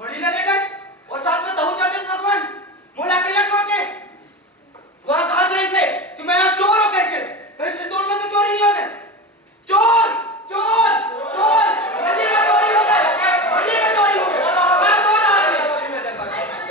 मणिला ले गए और साथ में दहू जाते भगवान मोला अकेला छोड़ के वहां कहा था इसे कि मैं यहाँ चोर हूं करके कहीं से तोड़ में तो चोरी नहीं होने चोर चोर चोर मंडी में चोरी हो गए मंडी में चोरी हो गए कहां कौन आ गए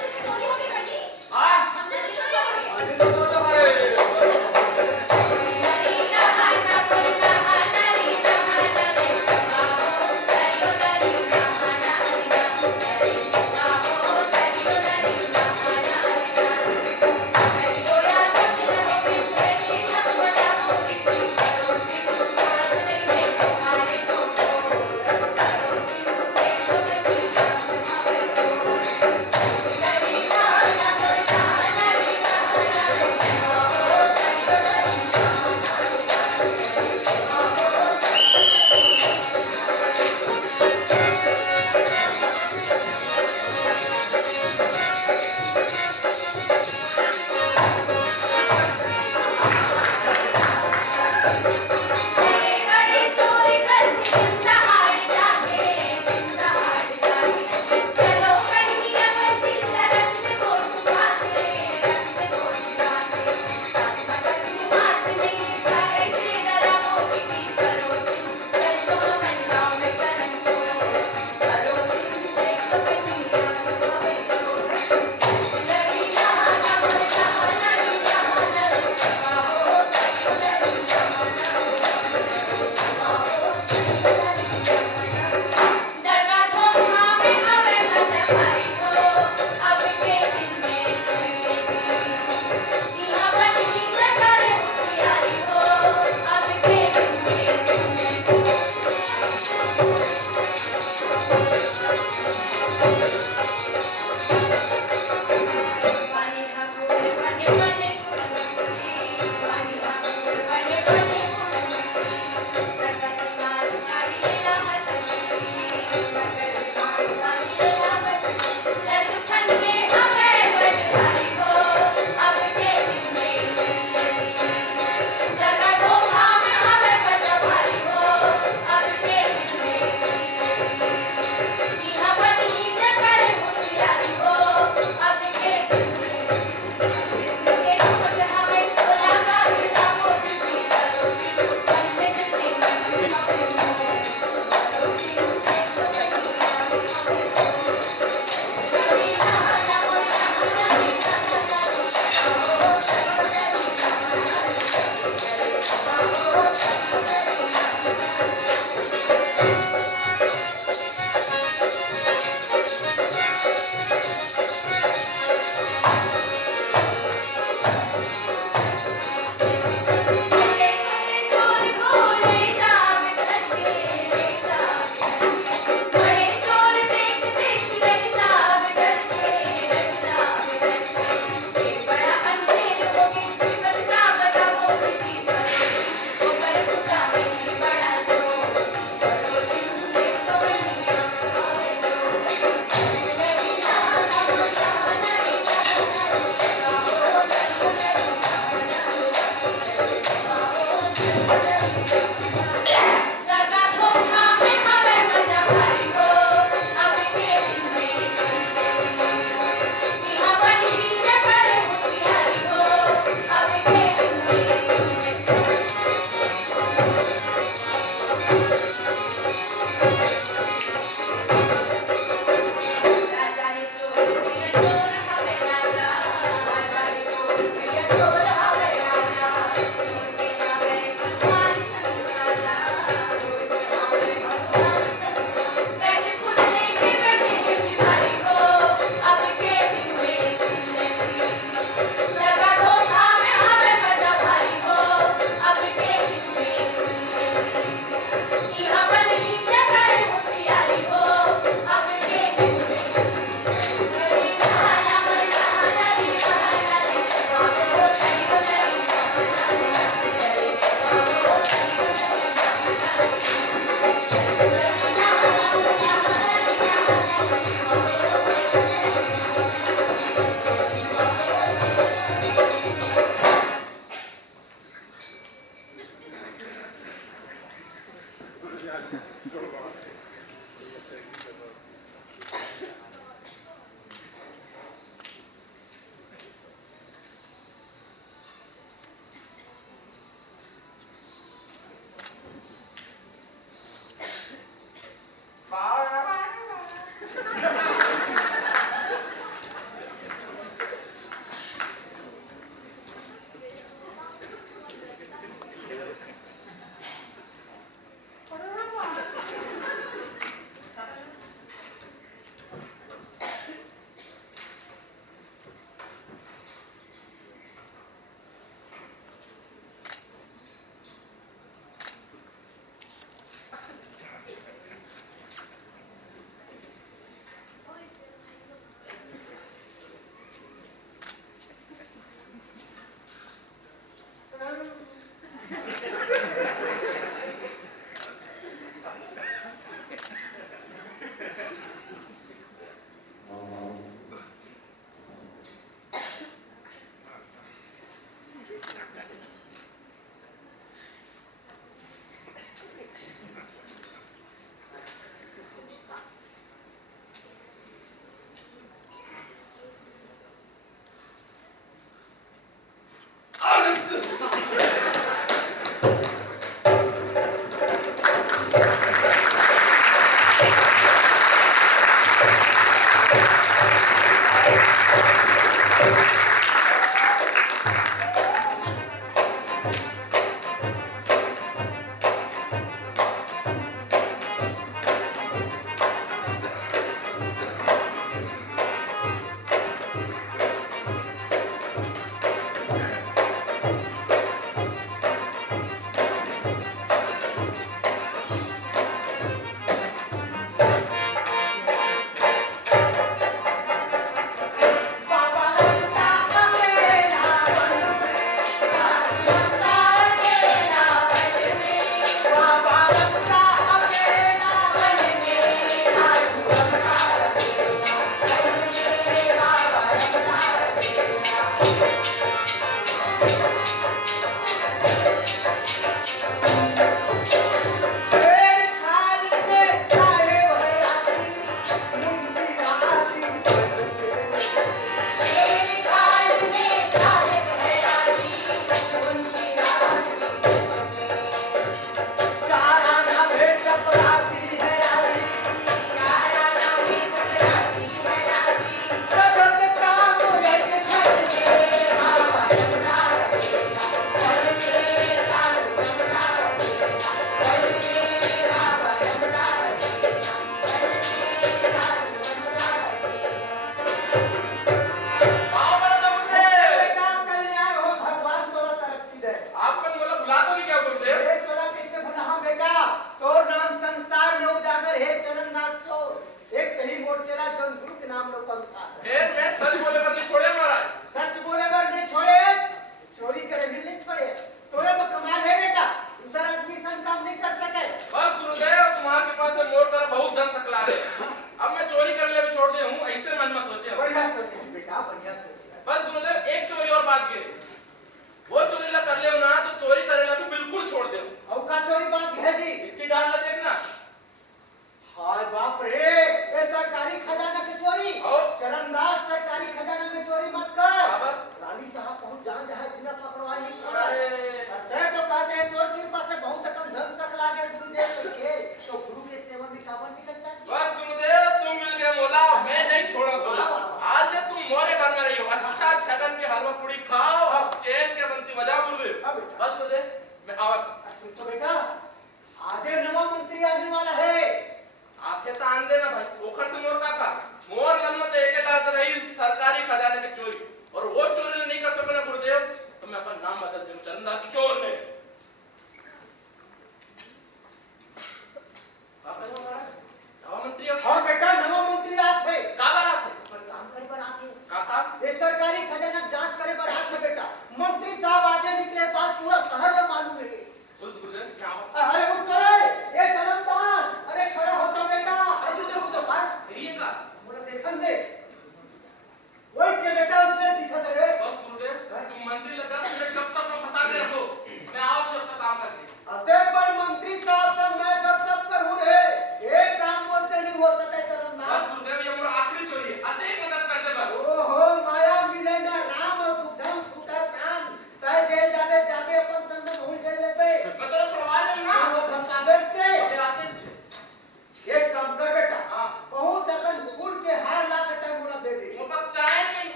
वही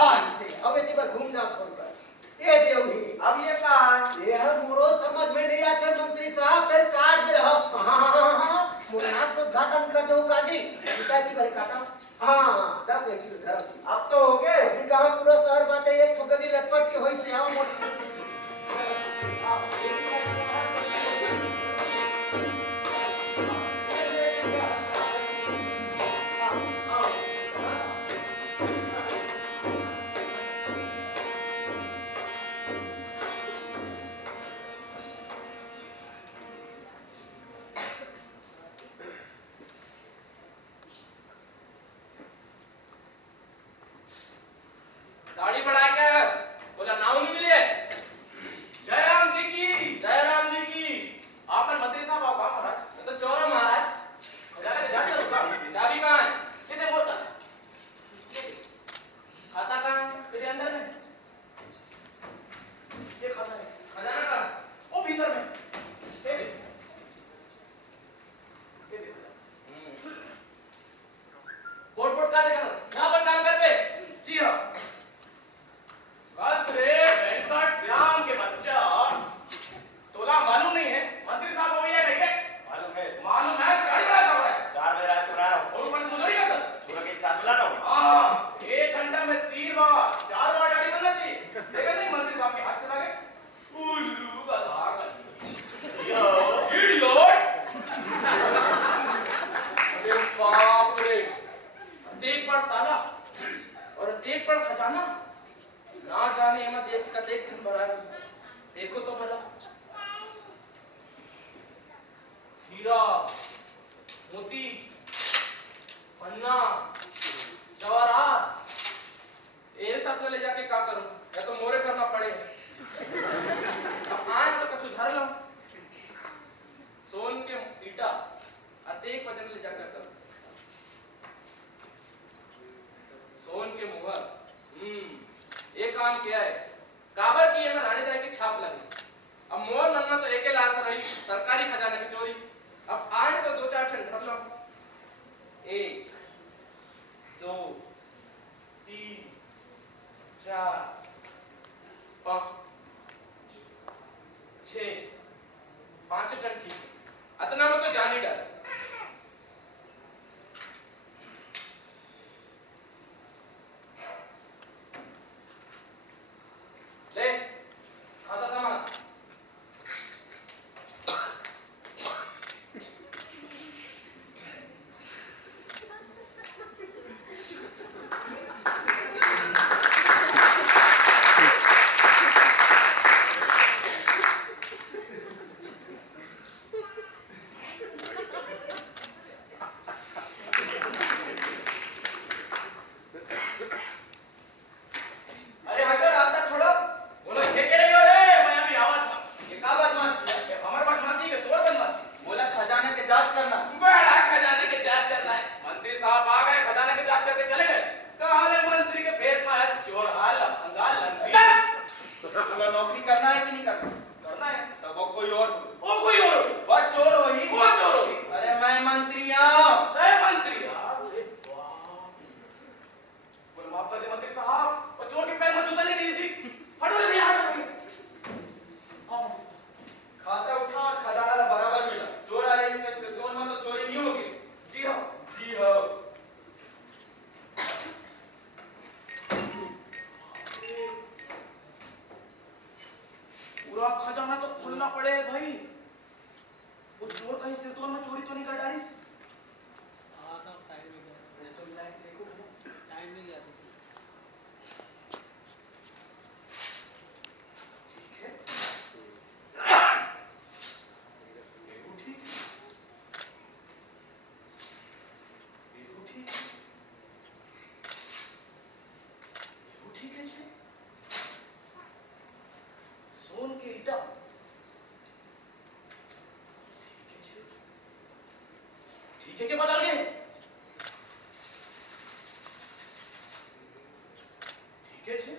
आज से अब इतनी बार घूम जाओ छोड़कर ये देव ही अब ये कहा ये हम मुरो समझ में नहीं आते मंत्री साहब फिर काट दे रहा मुराद को घाटन कर दो काजी पिता की बारे काटा हां तब के चीज धर्म अब तो हो गए अभी कहा पूरा शहर बाचे एक ठुकरी लटपट के होई से आओ मोट दाढ़ी बढ़ा के बोला नाव नहीं मिले। जय राम जी की आपन मंत्री साहब आओ कहाँ महाराज? मैं तो चोर हूँ महाराज। खजाना के जाके रुका चाबी कहाँ है? कितने मोर का खाता कहाँ है? तेरे अंदर में ये खाता है खजाना कहाँ है? वो भीतर में ये देख ये देख बोर्ड बोर्ड कहाँ देखा था? यहाँ पर काम कर पे। जी हाँ बस रे वेंकट श्याम के बच्चा तोला मालूम नहीं है मंत्री साहब हो या नहीं है मालूम है गाड़ी बड़ा हुआ है 4 बजे रात को रहा हूँ और ऊपर से मजदूरी करता सूरज के साथ मिला हूँ हाँ 1 घंटा में 3 बार 4 बार गाड़ी बनना चाहिए देखा नहीं मंत्री साहब के हाथ चला गए उल्लू गधा इडियट अरे बाप रे, देख पर ताला और देख पर खजाना, ना जाने हमें देश का देख दिन भरा है। देखो तो भला हीरा मोती पन्ना जवाहरात ये सब ले जाके क्या करूं? या तो मोरे करना पड़े। अब आए तो कुछ उधार लो। सोन के ईटा अतेक वजन ले जाकर कर सोन के मुहर ये काम किया है काबर की है। मैं रानी तरह की छाप लगी। अब मोर नन्ना तो एक लाल सा रही सरकारी खजाने की चोरी। अब आए तो 2-4 ठन धर लो। 1 2 3 4 5 6 5 टन ठीक है। अतना में तो जान ही डाल। ले खाता सामान अरे हटो रास्ता छोड़ो बोलो ये कह रही हो रे मैं अभी आवा था ये का बदमाशी है हमार बदमाशी के तोर बदमाशी बोला खजाने के जांच करना। बड़ा खजाने के जांच करना है मंत्री साहब आ गए खजाने के जांच करके चले गए कहां मंत्री के फेस में है चोर हाल लफंगा लंगी बोला नौकरी करना है कि नहीं करना? करना है तब वो कोई और ओ कोई और वह चोर हो ही। वो चोर होगी अरे मैं मंत्री हूं। अरे मंत्री अरे वाह बोल माफ कर दे मंत्री साहब वो चोर के पैर में जूता नहीं रही जी हटो रे भैया हटो हाँ मंत्री साहब खाता उठा और खजाना ला बराबर मिला। चोर आए इसमें से दोनों में तो चोरी नहीं होगी। जी हाँ जी हाँ। पूरा खजाना तो खोलना पड़े भाई वो चोर कहीं से तो में चोरी तो नहीं कर डाली तुम लाइट देखो ठीक है देखो ठीक देखो ठीक देखो ठीक है जी सोन के ईटा ठीक है क्या बदल गए ठीक है जी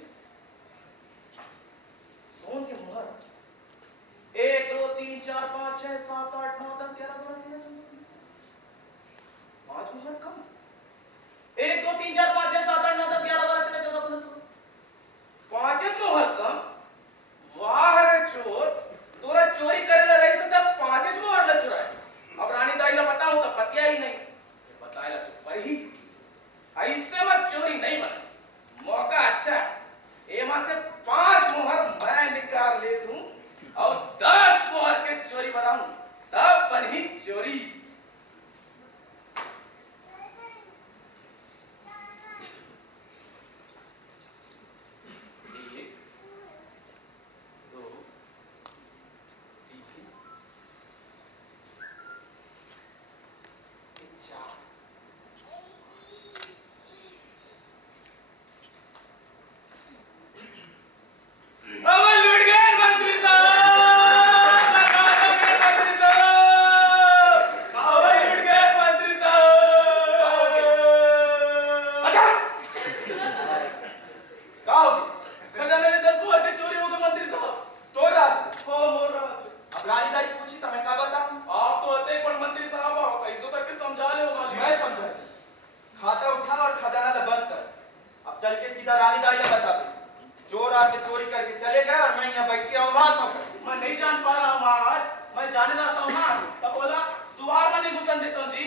सोन के मुहर 1 2 3 4 5 6 7 8 9 10 11 12 13 14 5 मुहर कम 1 2 3 4 5 6 7 8 9 10 11 12 13 14 15 16 वही ऐसे में चोरी नहीं बना। मौका अच्छा है। एमा से 5 मोहर मैं निकाल ले दूं और 10 मोहर के चोरी बनाऊं, तब बनी चोरी। एक, दो, तीन, चार। अब लूट गए मंत्री साहब, लगा दोगे मंत्री साहब, अब लूट गए मंत्री साहब। अच्छा क्या हो गया? खजाने में 10 मोहर के चोरी हो गए मंत्री साहब। तो रात हो मोर रात। अब रानी दाई पूछी तो मैं क्या बताऊं? आप तो होते पर मंत्री साहब आओ कैसो करके समझा ले हो मालिक। मैं समझा खाता उठा और खजाना ला बंद कर। अब चल के सीधा रानी दाई ला बता दे। चोर आके चोरी करके चले गए और मैं यहाँ बैठ के अवघात हो गया। मैं नहीं जान पा रहा हूँ महाराज, मैं जाने जाता हूँ ना तब बोला द्वार में नहीं घुसन देता हूँ जी।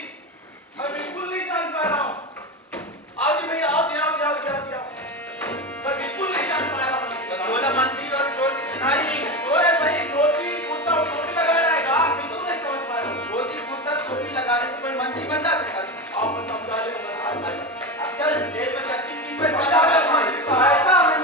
मैं बिल्कुल नहीं जान पा रहा हूँ। आओ जी भैया, आओ जी, आओ जी, आओ जी, आओ जी, आओ। मैं बिल्कुल नहीं जान पा रहा हूँ। बोला मंत्री और चोर की चिन्हारी नहीं है। तो ऐसा ही धोती कुर्ता और टोपी लगा रहेगा, बिल्कुल नहीं समझ पा रहा हूँ। धोती कुर्ता टोपी लगाने से कोई मंत्री बन जाता है? आप समझा ले महाराज। अब चल जेल में 30 पे समझा ले मंत्री साहब। ऐसा हमने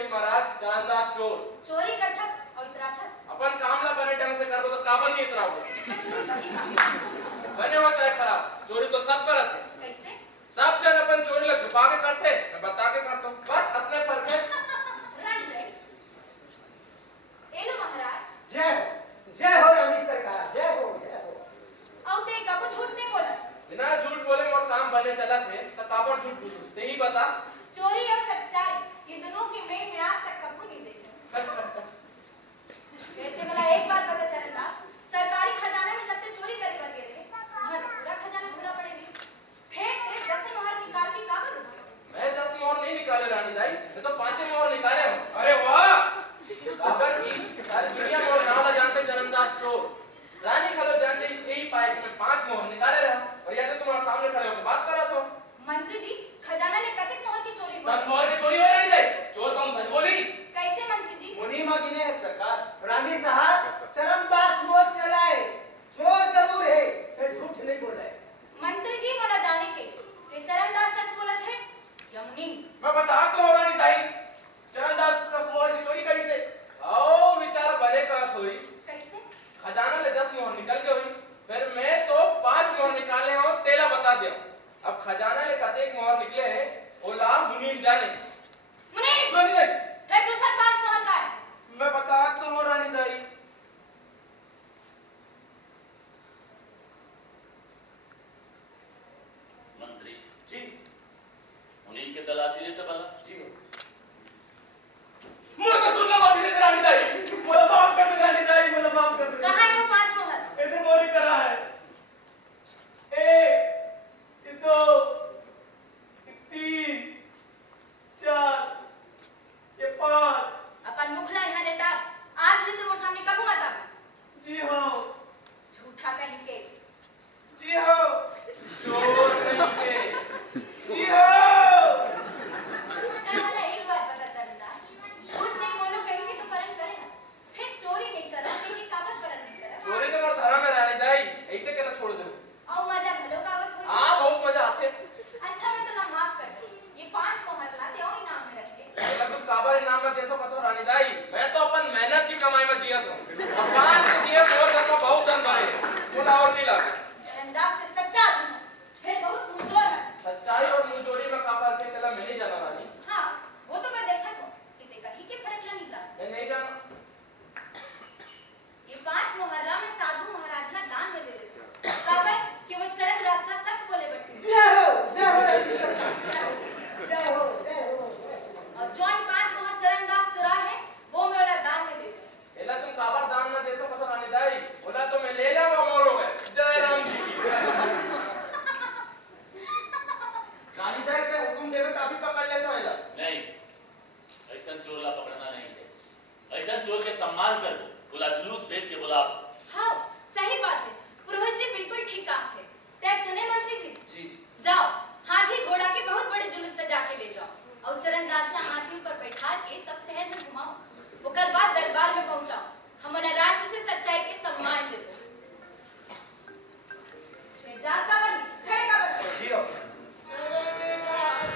रोहित महाराज जानदार चोर चोरी करथस और इतराथस। अपन काम ला बने ढंग से कर तो काबर नहीं इतरा हो बने हो चाहे खराब चोरी तो सब करत है कैसे? सब जन अपन चोरी ला छुपा के करते मैं बता के करता हूं बस अपने पर में रानी रानी। एलो महाराज। जय हो रानी सरकार, जय हो जय हो। औ ते का कुछ झूठ नहीं बोलस। बिना झूठ बोले मोर काम बने चला थे तो काबर झूठ बोलूं ते ही बता चोरी और सच्चाई ये दोनों के मेल में आज तक कभी नहीं देखे। वैसे मला एक बात पता चले दास, सरकारी खजाने में जब ते चोरी करे कर गिरे वहां तो पूरा खजाना खुला पड़ेगी। फिर ते 10 मोहर निकाल के काबर उठा? मैं 10 मोहर नहीं निकाले रानी दाई मैं तो 5 मोहर निकाले हूं अरे वाह काबर की सारी दुनिया मोर नाम ला जानते चरणदास चोर रानी खलो जानते यही पाए कि मैं 5 मोहर निकाले रहा और या तो तुम्हारे सामने खड़े होकर बात कर रहा था मंत्री जी खजाना ले कतेक मोहर की चोरी हुई? 10 मोहर की चोरी हो रही दाई चोर कौन सच बोली कैसे मंत्री जी? मुनी मांगिने है सरकार। रानी साहब चरणदास मोर चलाए, चोर जरूर है, फिर झूठ नहीं बोला है। मंत्री जी मोला जाने के ये चरणदास सच बोलत है या मुनि? मैं बता तो हो रानी दाई चरणदास 10 मोहर की चोरी करी से आओ विचार भले कहत हुई कैसे? खजाना ले 10 मोहर निकल गई हुई फिर मैं तो 5 मोहर निकाले हो तेला बता दिया अब खजाना ले कतेक मोहर निकले हैं ओला मुनीम जाने मुनि रानी दाई फिर दूसरा 5 मोहर का है? मैं बता तो हो रानी दाई मंत्री जी उन्हीं के तलाशी लेते भला जी मुझे तो सुनना माफी दे रानी दाई मुझे माफ कर दे रानी दाई मुझे माफ कर दे कहाँ है वो 5 मोहर? इधर मोरी करा है एक दो तीन चार ये 5 अपन मुखला यहाँ लेटा आज ले तुम सामने कबू मत आवे। जी हाँ झूठा कहीं के। जी हाँ चोर कहीं के जी हाँ तय मला एक बात बता चरणदास, झूठ नहीं बोलो कहीं के तो परन करे हस, फिर चोरी नहीं करा कहीं के कागज परन नहीं करा। चोरी तो मैं धरा में रानी दाई ऐसे कहना छोड़ दो और मजा भलो कागज हुई। हाँ बहुत मजा आते अच्छा मैं तो ना माफ कर दूं, ये 5 मोहर ला दे और इनाम में रख के। अगर तुम काबर इनाम में देतो कतो रानी दाई मैं तो अपन मेहनत की कमाई में जियत हूँ अब 5 दिए मोर घर में बहुत धन भरे बोला और नहीं लागे चरणदास के सच्चा आदमी हस, फिर बहुत मुंहजोर हस। सच्चाई और मुंहजोरी में का फर्क है तेला मैं नहीं जाना रानी हाँ वो तो मैं देखा था कि ते कहीं के फर्क ला नहीं जा। मैं नहीं जाना ये 5 मोहल्ला में साधु महाराज ला दान में दे देते काबर कि वो चरणदास ला सच बोले बरसी। जय हो रानी सरकार, जय हो जय हो जय हो। और जौन 5 मोहर चरणदास चुरा है वो मैं वाला दान में दे दूं। एला तुम काबर दान में देतो कतो रानी दाई बोला तो मैं ले जाऊं मोर हो गए जय राम जी की रानी दाई के हुकुम देवे तो अभी पकड़ लेता है नहीं ऐसा चोर ला पकड़ना नहीं चाहिए ऐसा चोर के सम्मान कर दो बोला जुलूस भेज के बुलाओ हाँ सही बात है, पुरोहित जी बिल्कुल ठीक कहा है। तय सुने मंत्री जी? जी जाओ हाथी घोड़ा के बहुत बड़े जुलूस सजा के ले जाओ और चरणदास ला हाथियों पर बैठा के सब शहर में घुमाओ ओकर बाद दरबार में पहुंचाओ हमारा राज्य से सच्चाई के सम्मान दे जा का बनी खड़े का बनी जी हो चरणदास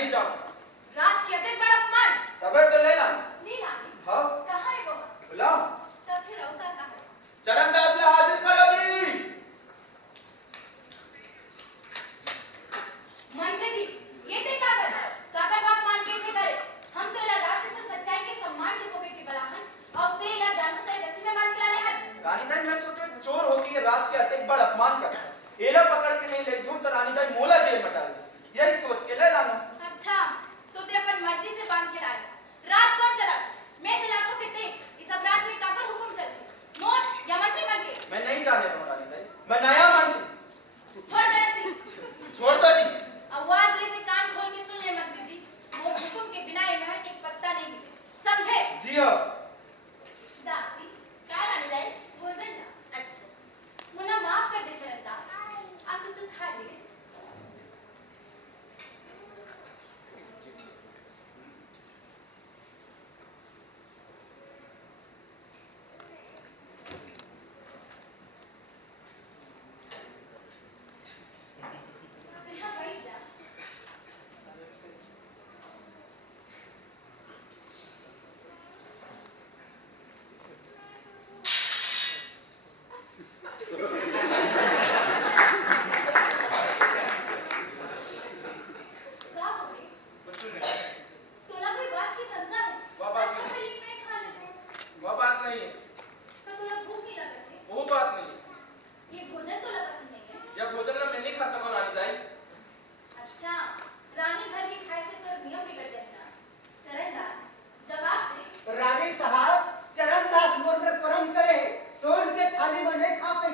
नहीं जाऊंगा। राज की अत्यंत बड़ा अपमान। तबे तो ले ला। लीला हाँ कहाँ है वो? बुलाओ। तब फिर अवतार कहाँ है? चरणदास से हाजिर करो जी। मंत्री जी, ये थे कागज। कागज बात मान के इसे करे। हम तो राज्य से सच्चाई के सम्मान के मौके की बलाहन और तेला जानू से रस्सी में बांध के लाने हैं। रानीदाई मैं सोचो चोर होगी ये राज के अत्यंत बड़ अपमान कर रहा है। एला पकड़ के नहीं ले झूठ तो रानीदाई मोला जेल में डाल दी। यही सोच के ले लाना। अच्छा, तो ते अपन मर्जी से बांध के लाए। राज कौन चला? मैं चला तो किते इस सब राज में काकर हुकुम चलते मोट या मंत्री बन के? मैं नहीं जाने रहा रानीदाई। मैं नया मंत्री। छोड़ दे रस्सी। छोड़ दो जी। आवाज लेते कान खोल के सुन ले मंत्री जी। मोर हुकुम के बिना ये महल एक पत्ता नहीं मिले। समझे? जी हाँ। दासी, क्या रानीदाई? भोजन ना। अच्छा। मुन्ना माफ कर दे चरणदास। आप कुछ खा लिए। यहाँ बैठ जा। क्या हो गई? कुछ नहीं, तोला कोई बात की शंका है? वह बात अच्छा नहीं। से लिख में खा लेते। वह बात नहीं है, तो तोला भूख नहीं लगती? वो बात नहीं है। ये भोजन तोला पसंद नहीं है? यह भोजन ना मैं नहीं खा सकूं रानीदाई। अच्छा, रानी घर की खाए से तो नियम बिगड़ जाएगा। चरणदास, जवाब दे। रानी साहब चरणदास मोर में परम करे सोन के थाली में नहीं खा के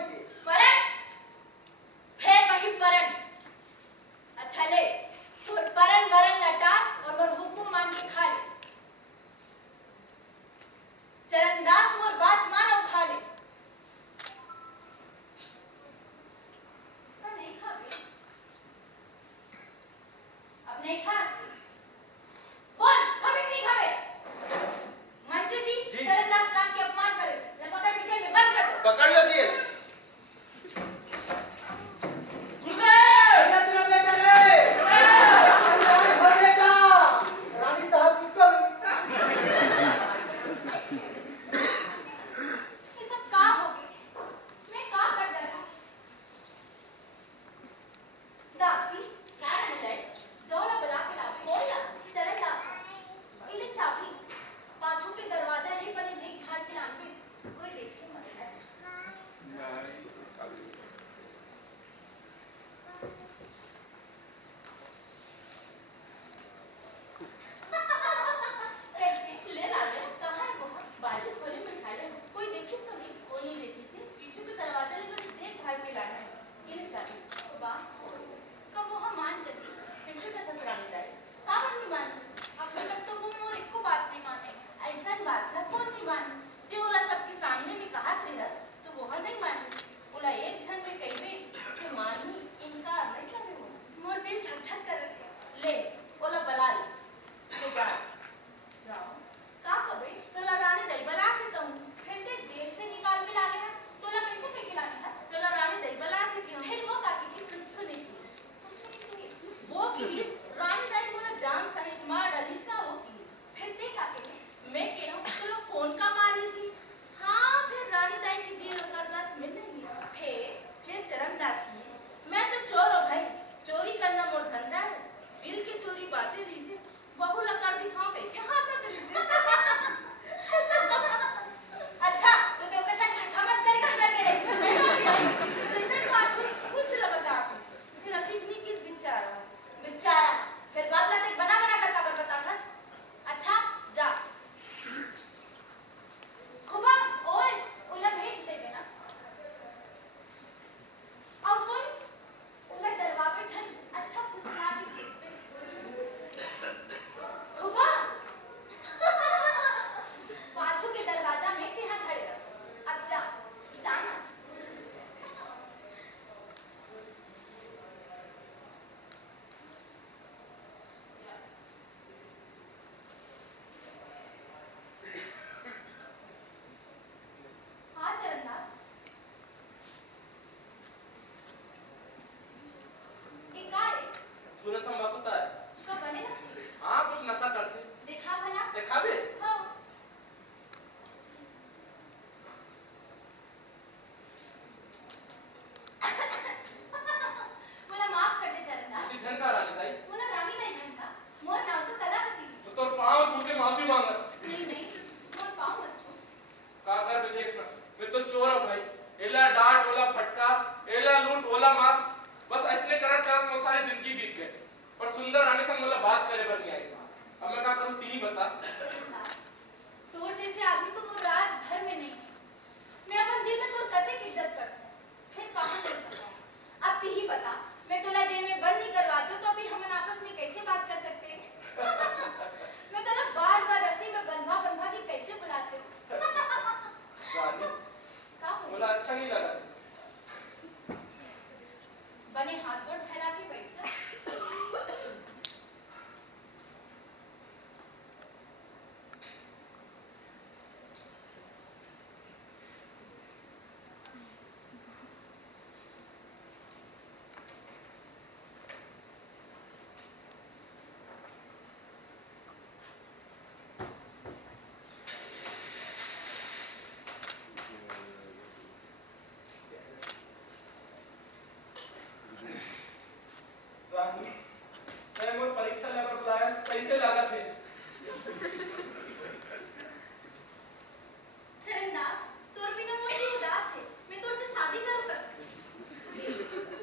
परन? फिर वही परन। अच्छा ले, तू परन वरन लटा और मोर हुकुम मान के खा ले। चरणदास मोर बात मान और खा ले। पर नहीं खा बे। अब नहीं खा। बोल, कभी नहीं खावे। मंत्री जी, जी। चरणदास राज के अपमान करे। ले पकड़ के जेल में बंद कर दो। पकड़ लो जी। गुरुदेव! भैया तेरा बेटा रे कल्याण हो बेटा रानी साहब की कल ये सब का हो गए? मैं का कर डाला? दासी, क्या रहने लगे? जाओ ना बुला के लाओ। बोल ना, चरणदास। इले चाबी। पाछू के दरवाजा नहीं बने देख घाट के लान पे। कोई देखे मत। अच्छा। कैसे? ले ला ले कहाँ है वो? बाजू खोले में खा ले कोई देखिस तो नहीं? कोई नहीं देखी से पीछे के दरवाजा ले बस देख भाग के लाना है ये ले चाबी वाह, कब वो हम मान चली? कैसे का तसरानी दाई आप नहीं मान अभी तक तो वो मोर एक को बात नहीं माने। ऐसा बात ना कौन नहीं मान तेरा सबके सामने में कहा त्रिरस तो वो नहीं मानी बोला एक क्षण में कहबे कि मानी इनकार नहीं करे वो मोर दिल धक धक कर रहे। ले बोला बला ले अब मैं क्या करूं तू ही बता। तोर जैसे आदमी तो मोर राज भर में नहीं है। मैं अपन दिल में तोर कते की इज्जत करता हूं। फिर कहां कर सकता अब तू ही बता, मैं तोला जेल में बंद नहीं करवाती हूं तो अभी हम आपस में कैसे बात कर सकते हैं? मैं तोला बार-बार रस्सी में बंधवा के कैसे बुलाते हूं? रानी का हो? बोला अच्छा नहीं लगा। बने हाथ गोड़ फैला के बैठ जा। रानी मैं मोर परीक्षा लेकर बुलाया कैसे लगा थे? चरणदास, तोर बिना मोर जी उदास है। मैं तोर से शादी करूं कर।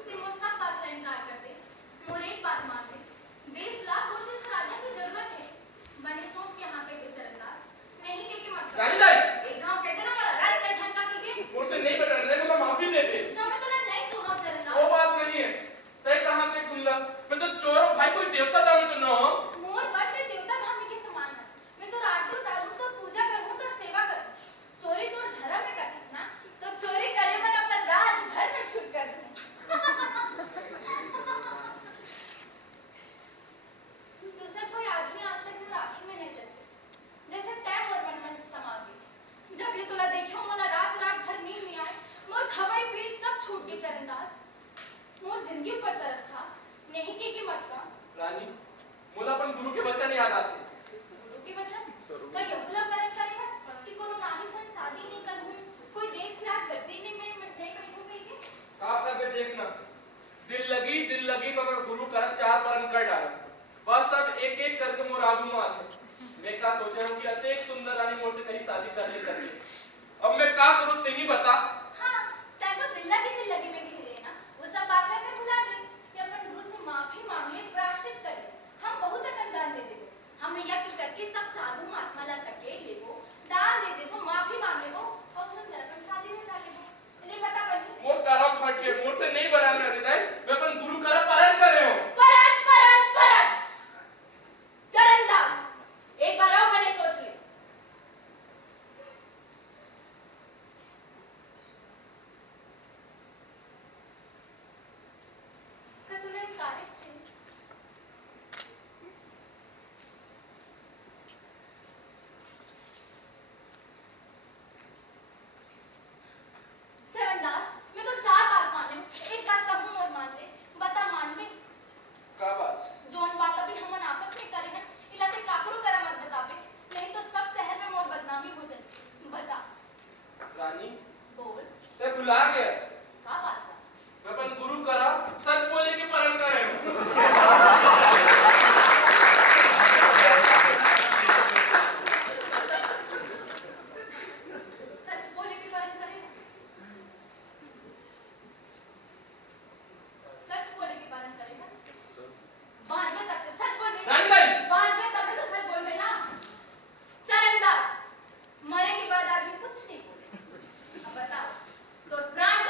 ते मोर सब बात का इनकार कर दे। मोर एक बात मान ले। देश ला तोर से राजा की जरूरत है। बने सोच के हां कह चरणदास। नहीं के मत। रानी दाई एक गांव कहते ना बड़ा रानी का झटका के मुझसे नहीं पकड़ रहे को माफी दे दे। तो मैं तोला नहीं सुनाऊं वो चरणदास। बात नहीं है। तय कहां के सुन ला। मैं तो चोरों भाई कोई देवता था मैं तो न हो। मोर बड़े देवता धामी के समान है। मैं तो आरती उतारूं तो पूजा करूं तो सेवा करूं। चोरी तो धर्म में कथिस ना तो चोरी करे मन अपन राज भर में छूट कर दूं। दूसरा कोई आदमी आज तक मोर आंखें में नहीं टचिस। जैसे तय मोर मन में समा गई। जब ये तुला देखो मोला रात भर नींद नहीं आए। मोर खवाई पीठ सब छूट गई चरणदास। मोर जिंदगी पर तरस था। नहीं की मत का। रानी मोला अपन गुरु के वचन याद आते। गुरु के वचन का यहुला करण करेगा कि कोनो नानी सन शादी नहीं करूं। कोई देश राज गद्दी ने मैं नहीं बैठूं गई के। का कर बे देखना। दिल लगी मगर गुरु कर चार परन कर डाला। बस अब एक एक करके मोर आगू में आते। मैं का सोचा हूं कि अतेक सुंदर रानी मोर से कहीं शादी कर ले करके। अब मैं का करूं ते ही बता। हां तै तो दिल लगी में कह रहे ना। वो सब बातें मैं भुला गई कि अपन गुरु से माफी मांग ले प्रायश्चित कर ले। हम बहुत अकन दान दे देबो। हम यज्ञ करके सब साधु महात्मा ला सके लेबो। दान दे देबो, माफी मांग लेबो और सुंदर अपन शादी में चलेबो। तुझे पता बनी? मोर करम फट गए मोर से नहीं बराने हृदय। मैं अपन गुरु कर परन करे हो। परन चरणदास एक बार और बने सोच ले। का तुम्हें कार्य छे? चरणदास मैं तो चार बात माने। एक बात कहूं और मान ले। बता मान ले। का बात? जोन बात अभी हमन आपस में करे हैं इलाते काकरो करा मत बतावे। नहीं तो सब शहर में मोर बदनामी हो जाए। बता। रानी बोल। ते भुला गया। का बात बा? मैं अपन गुरु करा सच बोले के परन करे हो। सच बोले के परन करे। सच बोले के परन करे बस। बाद में तब तो सच बोल बे। रानी दाई बाद में तब तो सच बोल बे ना। चरणदास मरे के बाद आदमी कुछ नहीं बोले। अब बता तो प्राण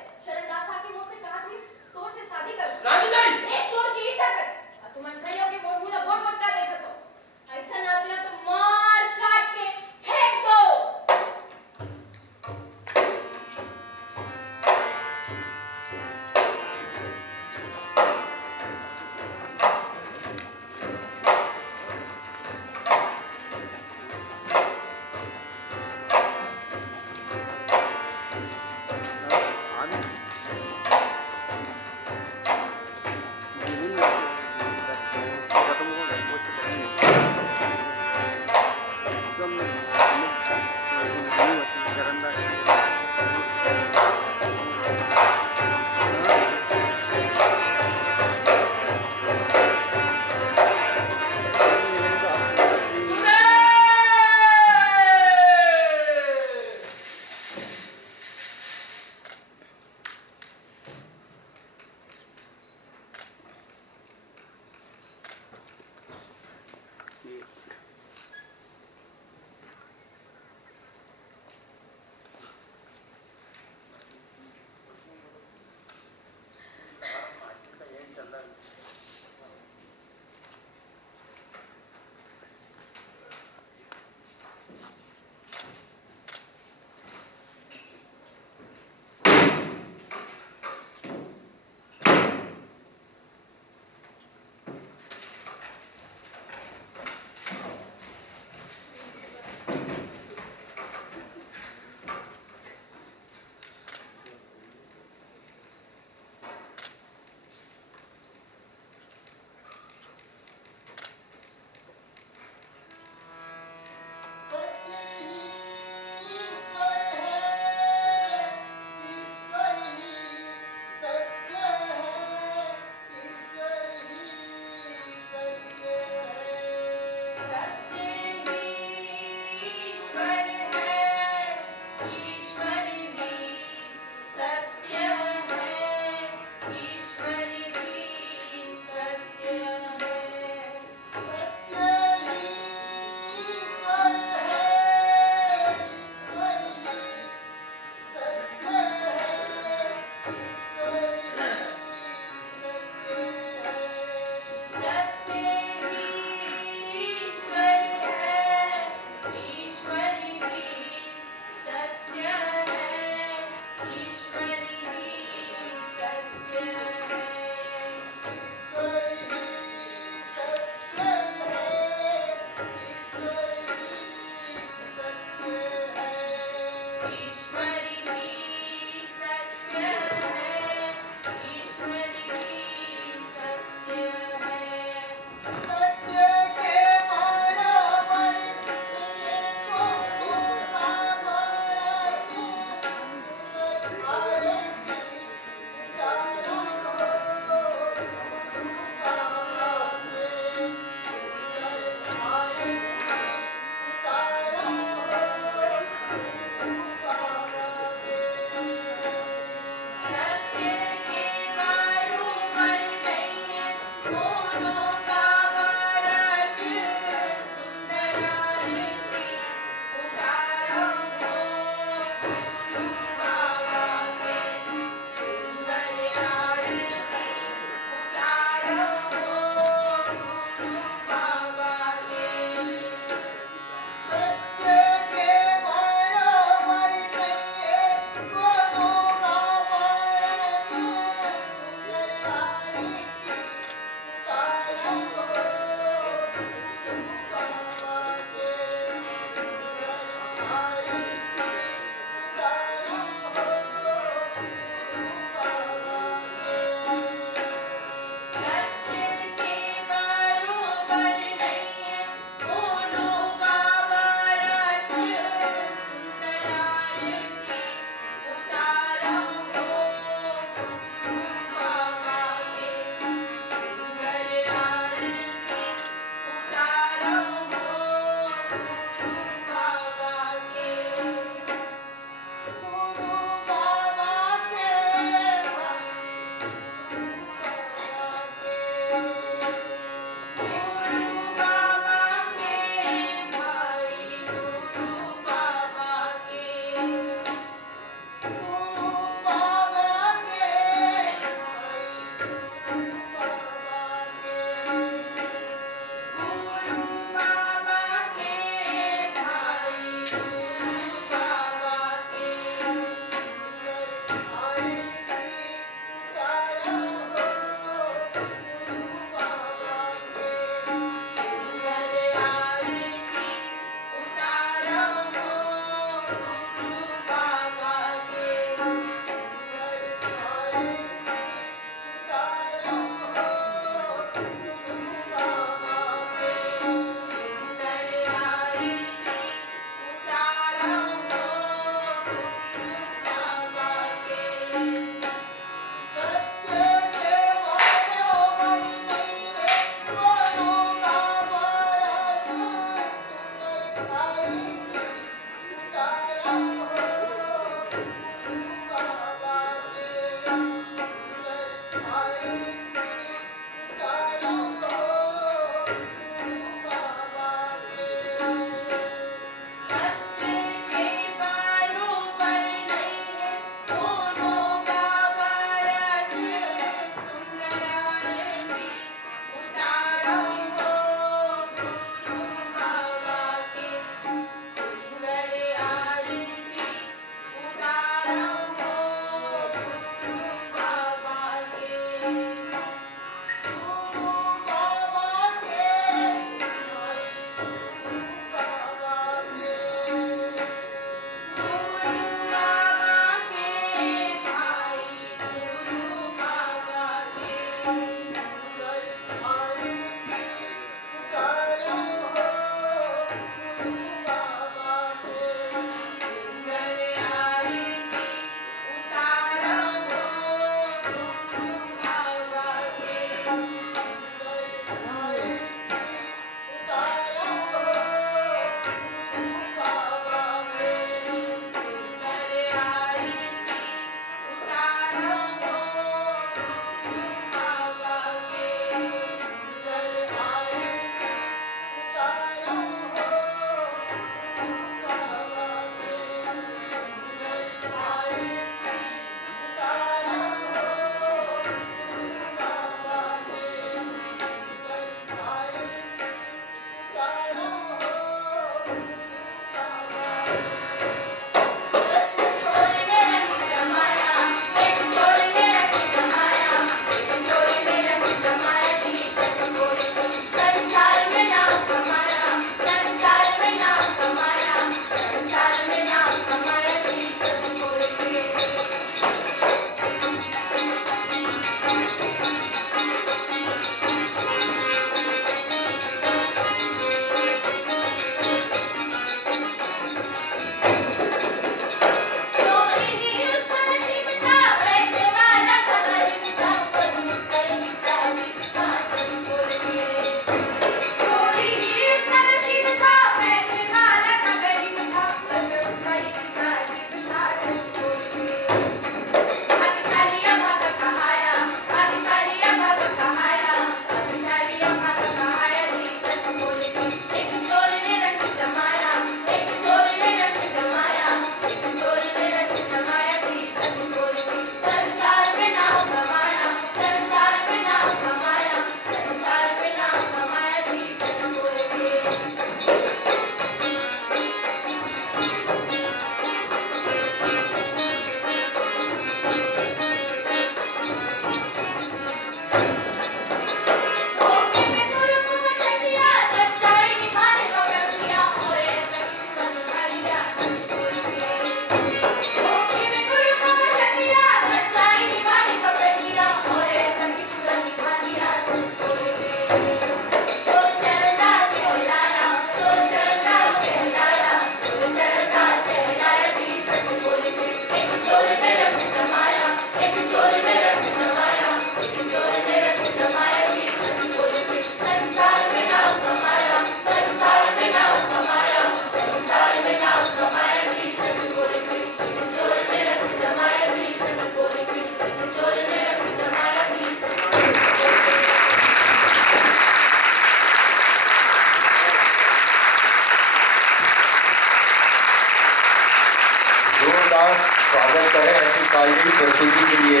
काल्पनिक प्रस्तुति के लिए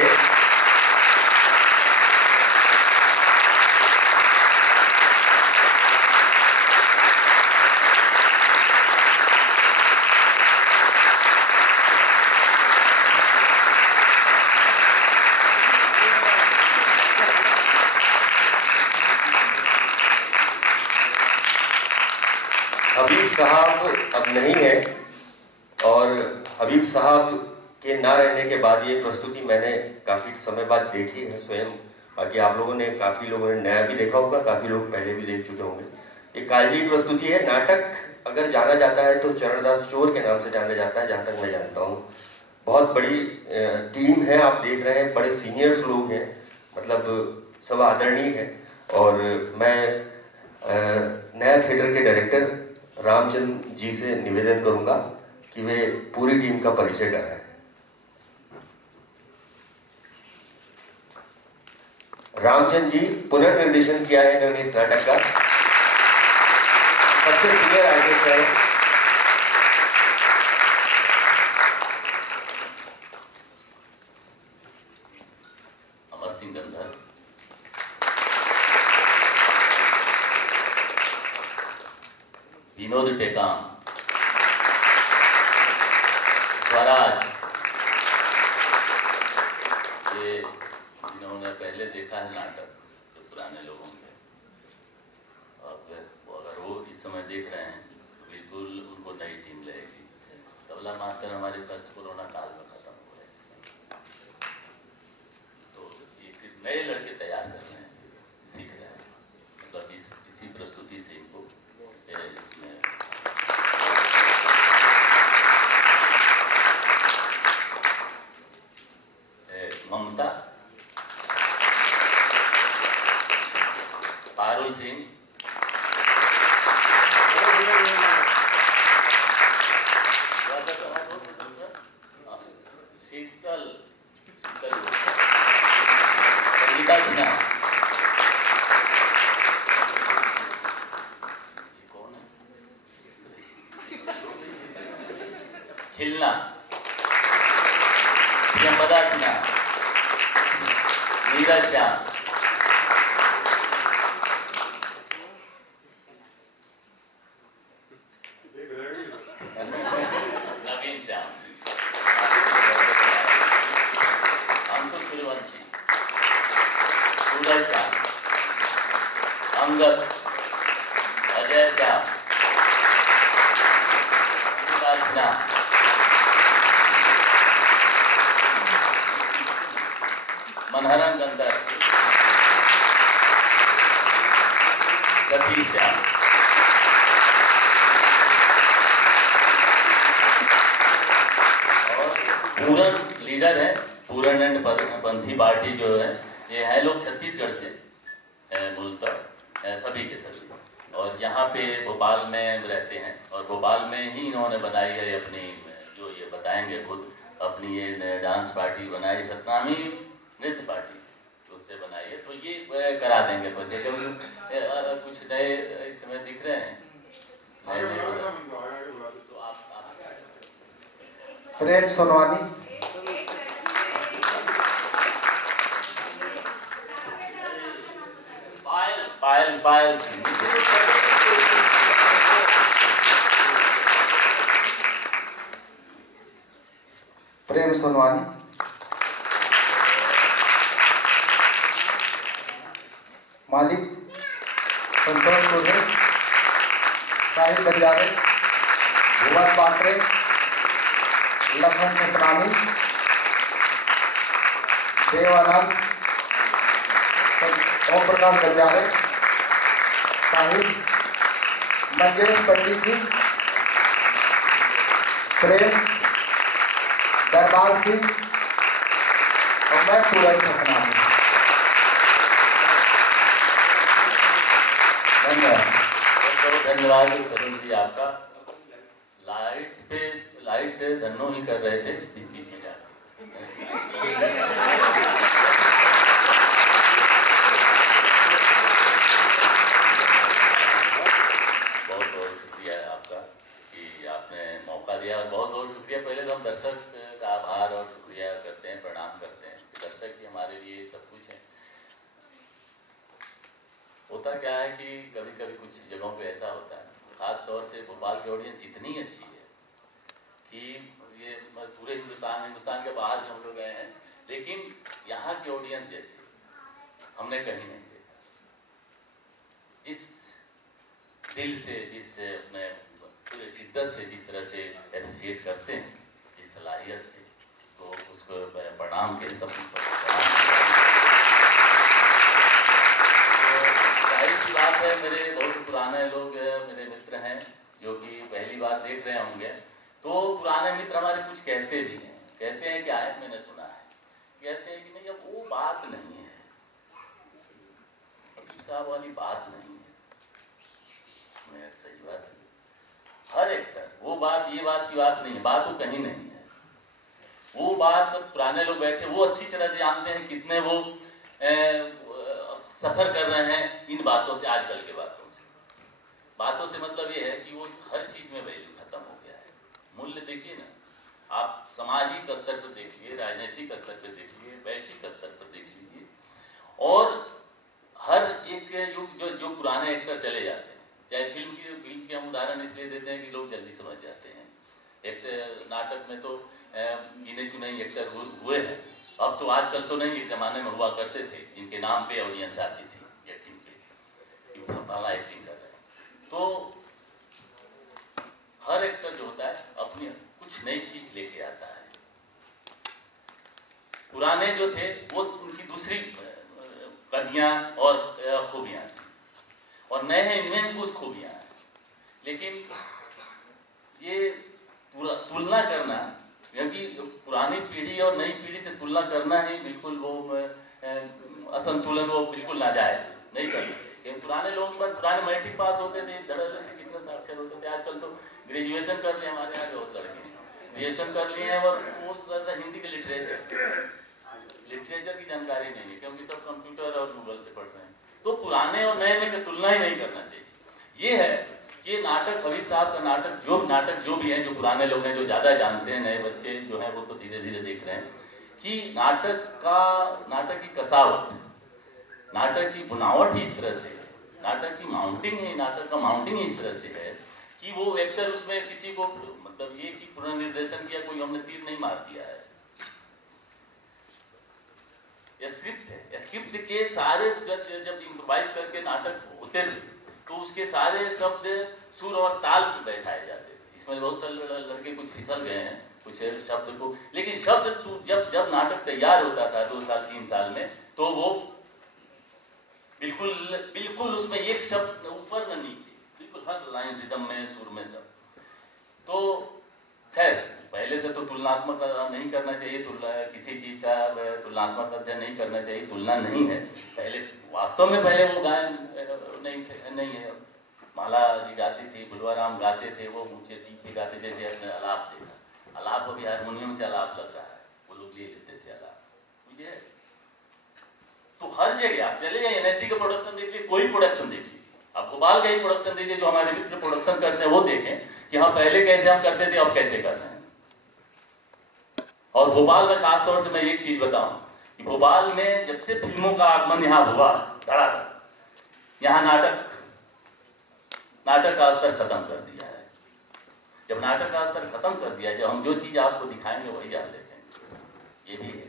हबीब साहब अब नहीं है, और हबीब साहब के ना रहने के बाद ये प्रस्तुति मैंने काफ़ी समय बाद देखी है स्वयं। बाकी आप लोगों ने, काफ़ी लोगों ने नया भी देखा होगा, काफ़ी लोग पहले भी देख चुके होंगे। ये कालजी प्रस्तुति है। नाटक अगर जाना जाता है तो चरणदास चोर के नाम से जाना जाता है, जहाँ तक मैं जानता हूँ। बहुत बड़ी टीम है, आप देख रहे हैं, बड़े सीनियर्स लोग हैं, मतलब सब आदरणीय हैं। और मैं नया थिएटर के डायरेक्टर रामचंद्र जी से निवेदन करूंगा कि वे पूरी टीम का परिचय कराएं। रामचंद्र जी पुनर्निर्देशन किया है इन्होंने इस नाटक का, सबसे सीनियर आर्टिस्ट है। अमर सिंह गंधर, विनोद टेकाम, स्वराज, ये जिन्होंने पहले देखा है नाटक, तो पुराने लोगों के, अब अगर वो इस समय देख रहे हैं तो बिल्कुल उनको नई टीम लगेगी। तबला मास्टर हमारे फर्स्ट कोरोना काल में खत्म हो गए, तो ये नए लड़के तैयार कर रहे हैं, सीख रहे हैं, मतलब इसी प्रस्तुति से इनको इसमें ममता, पारुल सिंह, शीतल संगीता सिन्हा, खिलना, प्रियंवदा सिन्हा, नीरज श्याम, नवीन श्याम, अंकुश सूर्यवंशी, सूरज श्याम, अंगद, अजय श्याम, सिन्हा, मनहरन गंधर, सतीश श्याम, और पूरन लीडर है, पूरन एंड पंथी पार्टी जो है, ये है लोग छत्तीसगढ़ से मूलतः, सभी के सभी, और यहाँ पे भोपाल में रहते हैं, और भोपाल में ही इन्होंने बनाई है अपनी, जो ये बताएंगे खुद, अपनी ये डांस पार्टी बनाई, सतनामी नृत्य पार्टी, उससे बनाई है। तो ये करा देंगे बच्चे, क्योंकि कुछ नए इस समय दिख रहे हैं, तो आप प्रेम सोनवानी, पायल पायल प्रेम सोनवानी, मालिक संतोष कुर्रे, साहिल बंजारे, भुवन पात्रे, लखन सतनामी, देवानंद, ओम प्रकाश बंजारे, साहिल, मंजेश पंडित जी, प्रेम, दरबार सिंह और मैं पूरन सतनामी। धन्यवाद प्रसन्न जी आपका। लाइट धन्नो ही कर रहे थे बीच बीच में जाकर। बहुत बहुत शुक्रिया आपका कि आपने मौका दिया, और बहुत बहुत शुक्रिया, पहले तो हम दर्शक का आभार और शुक्रिया करते हैं। होता क्या है कि कभी कभी कुछ जगहों पे ऐसा होता है, खास तौर से भोपाल की ऑडियंस इतनी अच्छी है कि ये पूरे हिंदुस्तान के बाहर भी हम लोग गए हैं, लेकिन यहाँ की ऑडियंस जैसी हमने कहीं नहीं देखा। जिस दिल से, जिस अपने पूरे शिद्दत से, जिस तरह से एप्रिशिएट करते हैं, जिस सलाहियत से, तो उसको प्रणाम के सब जाहिर सी बात है, मेरे बहुत पुराने लोग मेरे मित्र हैं जो कि पहली बार देख रहे होंगे, तो पुराने मित्र हमारे कुछ कहते भी हैं। कहते हैं क्या है, मैंने सुना है, कहते हैं कि नहीं अब वो बात नहीं है, साहब वाली बात नहीं है। मैं सही बात है, हर एक्टर वो बात, ये बात की बात नहीं है, बात वो कहीं नहीं है। वो बात पुराने लोग बैठे वो अच्छी तरह जानते हैं, कितने वो सफर कर रहे हैं इन बातों से, आजकल के बातों से मतलब ये है कि वो हर चीज में वैल्यू खत्म हो गया है। मूल्य देखिए ना, आप सामाजिक स्तर पर देख लीजिए, राजनीतिक स्तर पर देख लीजिए, वैश्विक स्तर पर देख लीजिए, और हर एक युग जो पुराने एक्टर चले जाते हैं, चाहे फिल्म के हम उदाहरण इसलिए देते हैं कि लोग जल्दी समझ जाते हैं। एक नाटक में तो गिने चुने एक्टर हुए हैं, अब तो आजकल तो नहीं, एक जमाने में हुआ करते थे जिनके नाम पे ऑडियंस आती थी एक्टिंग पे, कि भला एक्टिंग कर रहे हैं। तो हर एक्टर जो होता है अपनी कुछ नई चीज लेके आता है। पुराने जो थे वो उनकी दूसरी कमियां और खूबियां थी, और नए हैं इनमें कुछ खूबियां हैं, लेकिन ये तुलना करना, क्योंकि पुरानी पीढ़ी और नई पीढ़ी से तुलना करना ही बिल्कुल वो असंतुलन, वो बिल्कुल नाजायज, नहीं करना चाहिए। क्योंकि पुराने लोगों की बात, पुराने मैट्रिक पास होते थे, धड़ल्ले से कितने साक्षर होते थे, आजकल तो ग्रेजुएशन कर लिए, हमारे यहाँ बहुत लड़के ग्रेजुएशन कर लिए हैं, और वो थोड़ा सा हिंदी के लिटरेचर की जानकारी नहीं है, क्योंकि सब कंप्यूटर और गूगल से पढ़ रहे हैं। तो पुराने और नए में तुलना ही नहीं करना चाहिए। ये है कि नाटक, हबीब साहब का नाटक जो भी है, जो पुराने लोग हैं जो ज़्यादा जानते हैं, नए बच्चे जो हैं वो तो धीरे धीरे देख रहे हैं कि नाटक की कसावट, नाटक की बुनावट ही इस तरह से है, नाटक की माउंटिंग है, नाटक का माउंटिंग इस तरह से है कि वो एक्टर उसमें किसी को, मतलब ये कि पुनर्निर्देशन किया, कोई हमने तीर नहीं मार दिया है। स्क्रिप्ट है, स्क्रिप्ट के सारे जब इम्प्रोवाइज करके नाटक होते थे तो उसके सारे शब्द, सुर और ताल पे बैठाए जाते थे। इसमें बहुत सारे लड़के कुछ फिसल गए हैं कुछ शब्द को, लेकिन शब्द जब नाटक तैयार होता था 2 साल 3 साल में, तो वो बिल्कुल उसमें एक शब्द ऊपर न नीचे, बिल्कुल हर लाइन रिदम में, सुर में, सब। तो खैर, पहले से तो तुलनात्मक नहीं करना चाहिए, किसी चीज का तुलनात्मक अध्ययन नहीं करना चाहिए, तुलना नहीं है। पहले वास्तव में पहले वो गायन नहीं है। माला जी गाती थी, बुलवाराम गाते थे, वो ऊंचे टीके गाते, जैसे अपने आलाप देखा, आलाप अभी हारमोनियम से आलाप लग रहा है, वो लोग ले लेते थे आलाप। ये तो हर जगह आप चले जाइए, एनएसडी का प्रोडक्शन देख लीजिए, कोई प्रोडक्शन देख लीजिए, आप भोपाल का ही प्रोडक्शन दीजिए, जो हमारे मित्र प्रोडक्शन करते हैं वो देखें कि हाँ पहले कैसे हम करते थे, अब कैसे कर रहे हैं। और भोपाल में खास तौर से मैं एक चीज बताऊं कि भोपाल में जब से फिल्मों का आगमन यहाँ हुआ धड़ाधड़, यहाँ नाटक का स्तर खत्म कर दिया है। जब नाटक का स्तर खत्म कर दिया है, जब हम जो चीज आपको दिखाएंगे वही आप देखेंगे। ये भी है,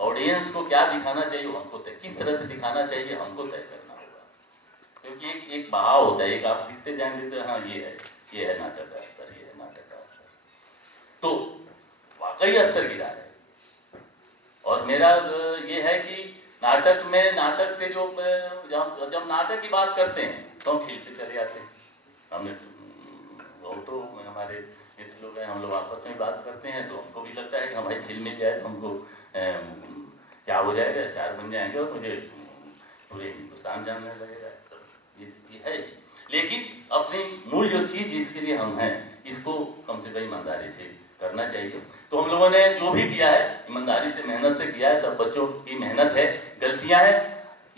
ऑडियंस को क्या दिखाना चाहिए हमको किस तरह से दिखाना चाहिए हमको तय करना होगा, क्योंकि एक बहाव होता है, एक आप दिखते जाएंगे तो हाँ ये है नाटक का स्तर, ये है नाटक का स्तर, तो वाकई स्तर गिरा है। और मेरा ये है कि नाटक से जो जब नाटक की बात करते हैं तो हम फील्ड पे चले जाते हैं। हमने बहुत तो हमारे मित्र लोग हैं, हम लोग आपस में बात करते हैं, तो हमको भी लगता है कि हमारी फिल्म में जाए तो हमको क्या हो जाएगा, स्टार बन जाएंगे और मुझे पूरे हिंदुस्तान जानने लगेगा, सब ये है। लेकिन अपनी मूल जो चीज़ जिसके लिए हम हैं, इसको कम से कम ईमानदारी से करना चाहिए। तो हम लोगों ने जो भी किया है ईमानदारी से, मेहनत से किया है, सब बच्चों की मेहनत है, गलतियां हैं।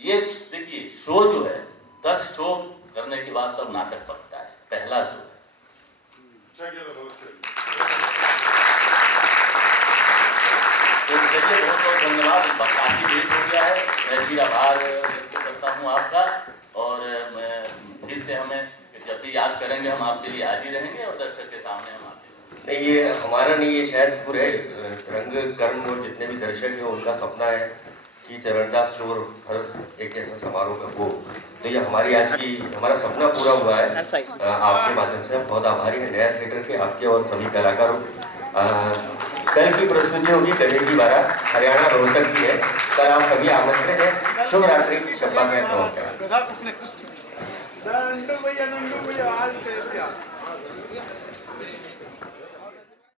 ये देखिए, शो जो है 10 शो करने के बाद तब नाटक पकता है, पहला शो है। तो चलिए, बहुत बहुत धन्यवाद, काफी लेट हो गया है, मैं फिर आभार व्यक्त करता हूँ आपका। और फिर से हमें जब भी याद करेंगे हम आपके लिए आज ही रहेंगे और दर्शक के सामने हम आते हैं। नहीं, ये हमारा नहीं, ये शायद पूरे रंग कर्म और जितने भी दर्शक हैं उनका सपना है कि चरणदास चोर हर एक ऐसा समारोह में हो। तो ये हमारी आज की हमारा सपना पूरा हुआ है आपके माध्यम से। हम बहुत आभारी हैं नया थिएटर के, आपके और सभी कलाकारों के। कल की प्रस्तुति होगी गणेश जी बारात, हरियाणा रोहतक की है। कल आप सभी आमंत्रित हैं। शुभ रात्रि, शब्बा खैर, नमस्कार। नंदू भैया आज